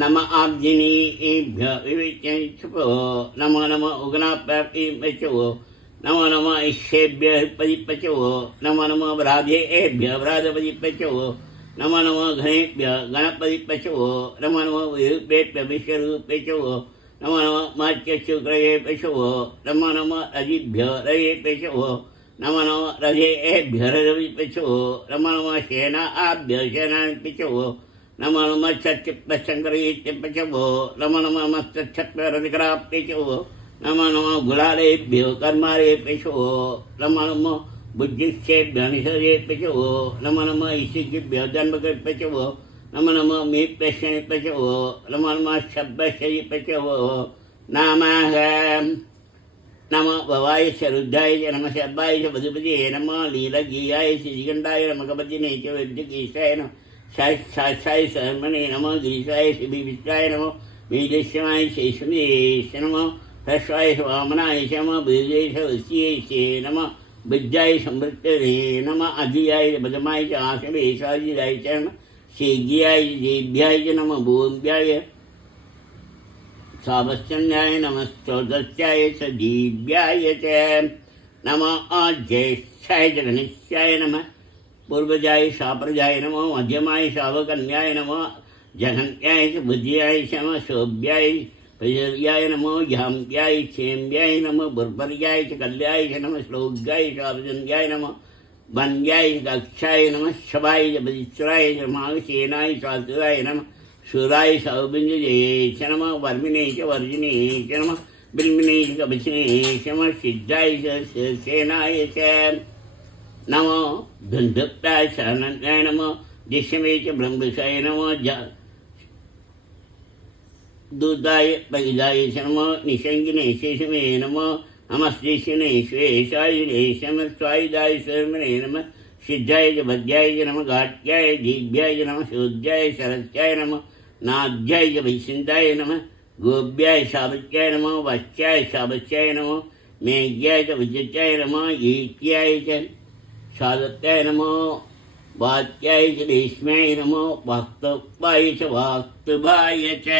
नम आब्जिनीभ्य विविच्यपो नमो नम उग्नाप्यापो नमो नम ईश्येभ्य हृपदिपचो नमो नम व्राधेभ्य व्राधपदिपचो नमो नम घनेभ्य गणपदिपचो नमो नम विरूपेभ्य विश्वरूपेचो नमो नम मत्स्युक्रये पशो नमो नम रजिभ्य रये पशो नमो नम रजेभ्य रजविपचो नमो नम सेनाभ्य सेनापिचो नमो नम सत्यपशंकरयेत्यपचो नमो नम मस्तच्छत्वरधिकराप्यचो नमो नम गुलालेभ्यो कर्मारेभ्यो नमो नम बुद्धिश्चेभ्य निषदेभ्यो नमो नम ईशिभ्यो जन्मकृभ्यो नमो नम मीप्यशनिभ्यो नमो नम शब्दशयिभ्यो नमः नमो भवाय रुद्राय नम शब्दाय मधुपति नम लीलगीयाय श्रीगंडाय नम कपतिने च विद्यगीशाय नम साक्षाय शर्मणे नम गिरीशाय शिविविष्टाय नम मीदेश्यमाय शेषमेश नम ह्रस्वाय वामनाय नम बीजेश वस्येशे नम विद्याय समृद्धे नम अधियाय बदमाय च आसवेशाय च नम शीघ्याय जेभ्याय च नम भूम्याय सावस्त्याय नमश्चौदस्याय च दीव्याय च नम ज्येष्ठाय च घनिष्ठाय नम पूर्वजाय शाप्रजाय नमो मध्यमाय शावकन्याय नमो जघन्याय च बुद्ध्याय च नम शोभ्याय प्रजर्याय नमो झाम्याय क्षेम्याय नमो बुर्बर्याय च कल्याय च नम श्लोक्याय शार्जन्याय नमो वन्याय कक्षाय नमः शवाय च बदित्राय च मागसेनाय शास्त्राय नमः शूराय सौबिंजये च नमः वर्मिणे च वर्जिने च नमः बिल्मिने च कवचिने च नमः सिद्धाय च सेनाय च नमो धुन्धुप्ताय च अनन्याय नमः दिश्यमे च ब्रह्मसाय नमः दूताय परिदाय च नमः निषङ्गिने शेषमे नमः नमस्तेशिने श्वेशाय स्वायुधाय स्वर्मणे नमः सिद्धाय च भद्याय च नमः घाट्याय दीभ्याय च नमः शूद्याय शरत्याय नमः नाभ्याय च वैशिन्दाय नमः गोभ्याय शावत्याय नमः वश्याय शावत्याय नमः मेघ्याय च विद्युत्याय नमः ईत्याय च शादत्याय नमः वात्याय च रेश्म्याय नमः वाक्तवाय च वाक्तवाय च